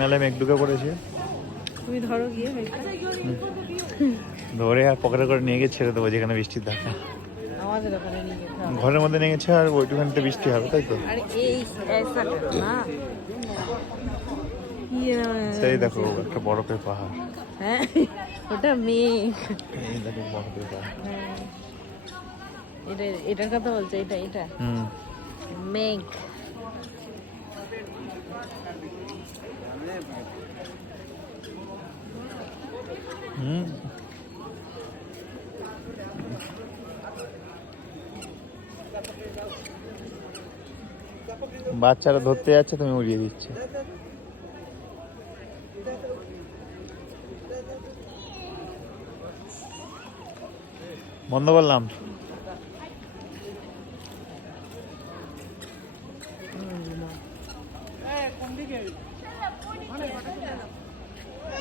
মেলায় মেঘ ঢুকে পড়েছে। তুমি ধরো গিয়ে ধরে আর পকেটে করে নিয়ে গিয়ে ছেড়ে দেবো যেখানে বৃষ্টির দেখা। আমাদের ওখানে নিয়ে যেতে হবে। ঘরের মধ্যে নিয়ে গেছে আর ওইটুখানিতে বৃষ্টি হবে, তাই তো? আর এই না সেই দেখো একটা বরফের পাহাড়। হ্যাঁ ওটা মেঘ। এই দেখো বরফের পাহাড়। হ্যাঁ এটার কথা বলছে, এটা মেঘ। বাচ্চারা ধরতে যাচ্ছে, তুমি উড়িয়ে দিচ্ছে। বন্ধ করলাম। কোন দিকে